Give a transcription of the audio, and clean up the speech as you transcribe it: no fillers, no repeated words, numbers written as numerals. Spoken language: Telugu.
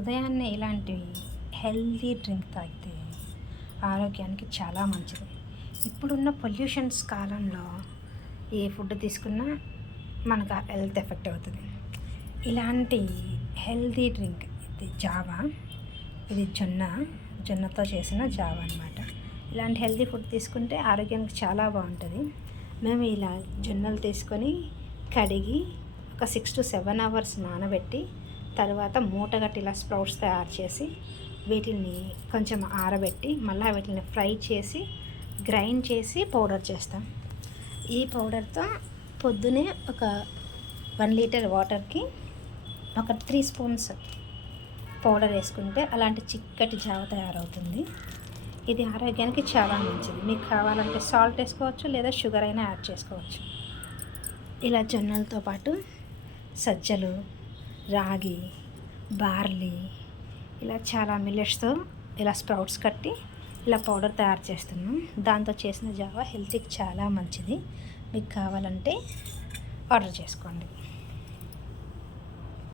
ఉదయాన్నే ఇలాంటి హెల్తీ డ్రింక్ తాగితే ఆరోగ్యానికి చాలా మంచిది. ఇప్పుడున్న పొల్యూషన్స్ కాలంలో ఏ ఫుడ్ తీసుకున్నా మనకు హెల్త్ ఎఫెక్ట్ అవుతుంది. ఇలాంటి హెల్తీ డ్రింక్ ఇది జావా. ఇది జొన్నతో చేసిన జావా అనమాట. ఇలాంటి హెల్తీ ఫుడ్ తీసుకుంటే ఆరోగ్యానికి చాలా బాగుంటుంది. మేము ఇలా జొన్నలు తీసుకొని కడిగి ఒక 6 to 7 hours నానబెట్టి తర్వాత మూటగట్టి ఇలా స్ప్రౌట్స్ తయారు చేసి వీటిని కొంచెం ఆరబెట్టి మళ్ళీ వీటిని ఫ్రై చేసి గ్రైండ్ చేసి పౌడర్ చేస్తాం. ఈ పౌడర్తో పొద్దునే ఒక 1 లీటర్ వాటర్కి ఒక 3 స్పూన్స్ పౌడర్ వేసుకుంటే అలాంటి చిక్కటి జావ తయారవుతుంది. ఇది ఆరోగ్యానికి చాలా మంచిది. మీకు కావాలంటే సాల్ట్ వేసుకోవచ్చు, లేదా షుగర్ అయినా యాడ్ చేసుకోవచ్చు. ఇలా జొన్నలతో పాటు సజ్జలు, రాగి, బార్లీ, ఇలా చాలా మిల్లెట్స్తో ఇలా స్ప్రౌట్స్ కట్టి ఇలా పౌడర్ తయారు చేస్తున్నాం. దాంతో చేసిన జావా హెల్త్కి చాలా మంచిది. మీకు కావాలంటే ఆర్డర్ చేసుకోండి.